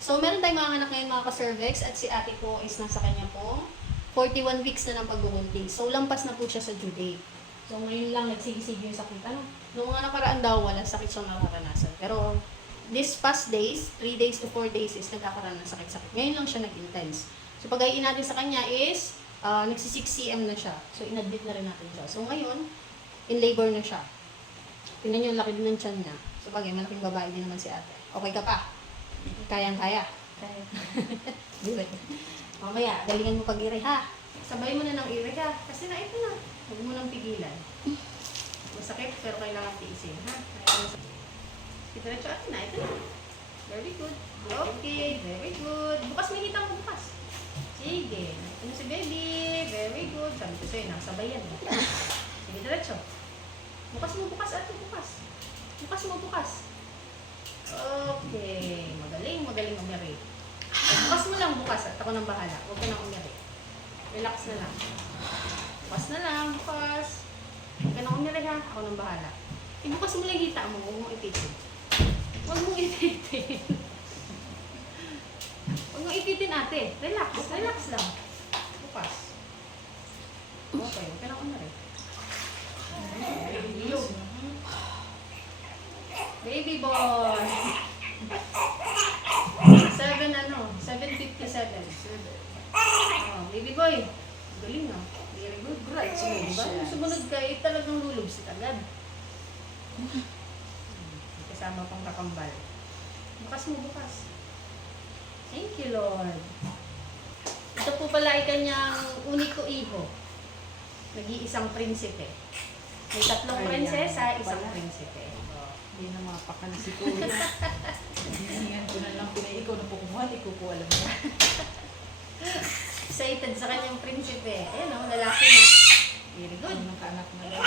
So, meron tayong mga anak ngayon mga ka-cervix at si ate po is nasa kanya po 41 weeks na ng pagbubuntis. So, lampas na po siya sa due date. So, ngayon lang nagsigi-sige yung sakit. Ano? Noong mga nakaraan daw, wala sakit siyang nakakanasan. Pero, this past days, 3 days to 4 days is nagkakaroon ng sakit-sakit. Ngayon lang siya nag-intense. So, pag-ayin natin sa kanya is, nagsi 6 cm na siya. So, in-admit na rin natin siya. So, ngayon, in labor na siya. Tingnan niyo, laki din ng tiyan niya. So, bagay, malaking babae din naman si ate. Okay ka pa? Kayang-kaya. Kaya. Diba? Mamaya, galingan mo pag-ire ha. Sabay mo na ng ire ha. Kasi na ito na. Huwag mo nang pigilan. Masakit, pero kailangan tiisin ha. Diretso atin na. Ito na. Very good. Okay, very good. Bukas may hitang mo bukas. Sige. Ito si baby. Very good. Sabi ko sa'yo, nakasabay yan. Sige, diretso. Bukas mo bukas at bukas. Bukas mo bukas. Okay. Magaling umiri. Bukas mo lang bukas at ako nang bahala. Huwag ka nang umiri. Relax na lang. Bukas na lang, bukas. Huwag ka nang umiri ha. Ako nang bahala. Ibukas mo lang hita mo. Huwag mong ititin. Huwag mong ititin. Huwag mong ititin ate. Relax. Relax lang. Bukas. Okay. Huwag ka nang umiri. Baby boy. 7:57. Oh, baby boy. Galing na. Very good. Diba? Yung sumunod ka, talagang lulubs agad. Kasama pang kakambal. Bukas mo bukas. Thank you, Lord. Ito po pala ay kanyang uniko iho. Nag-iisang prinsipe. May 3 prinsesa, isang prinsipe. Hindi na mapakan si Kuya. Hinihingan ko na lang pinay. Ikaw na po kumuha, ikaw po alam mo. Excited sa kanyang prinsipe. Ayan o, lalaki na. Very good. Ang anak na lang.